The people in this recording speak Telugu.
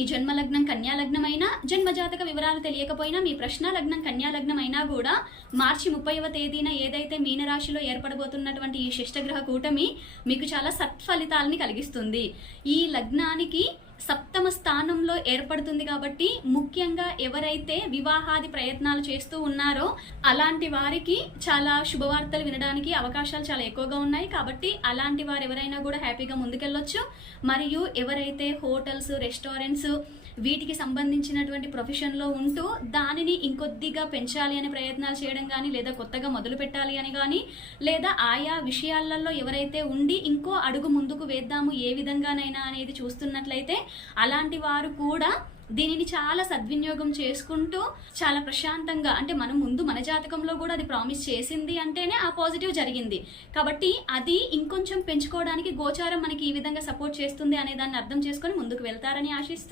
మీ జన్మ లగ్నం కన్యా లగ్నం అయినా జన్మజాతక వివరాలు తెలియకపోయినా మీ ప్రశ్న లగ్నం కన్యా లగ్నం అయినా కూడా మార్చి ముప్పైవ తేదీన ఏదైతే మీనరాశిలో ఏర్పడబోతున్నటువంటి ఈ శిష్టగ్రహ కూటమి మీకు చాలా సత్ఫలితాలని కలిగిస్తుంది. ఈ లగ్నానికి సప్తమ స్థానం ఏర్పడుతుంది కాబట్టి ముఖ్యంగా ఎవరైతే వివాహాది ప్రయత్నాలు చేస్తూ ఉన్నారో అలాంటి వారికి చాలా శుభవార్తలు వినడానికి అవకాశాలు చాలా ఎక్కువగా ఉన్నాయి. కాబట్టి అలాంటి వారు ఎవరైనా కూడా హ్యాపీగా ముందుకెళ్ళొచ్చు. మరియు ఎవరైతే హోటల్స్ రెస్టారెంట్స్ వీటికి సంబంధించినటువంటి ప్రొఫెషన్లో ఉంటూ దానిని ఇంకొద్దిగా పెంచాలి అనే ప్రయత్నాలు చేయడం కానీ లేదా కొత్తగా మొదలు పెట్టాలి అని కానీ లేదా ఆయా విషయాలలో ఎవరైతే ఉండి ఇంకో అడుగు ముందుకు వేద్దాము ఏ విధంగానైనా అనేది చూస్తున్నట్లయితే అలాంటి వారు కూడా దీనిని చాలా సద్వినియోగం చేసుకుంటూ చాలా ప్రశాంతంగా అంటే మనం ముందు మన జాతకంలో కూడా అది ప్రామిస్ చేసింది అంటేనే ఆ పాజిటివ్ జరిగింది. కాబట్టి అది ఇంకొంచెం పెంచుకోవడానికి గోచారం మనకి ఈ విధంగా సపోర్ట్ చేస్తుంది అనే దాన్ని అర్థం చేసుకొని ముందుకు వెళ్తారని ఆశిస్తూ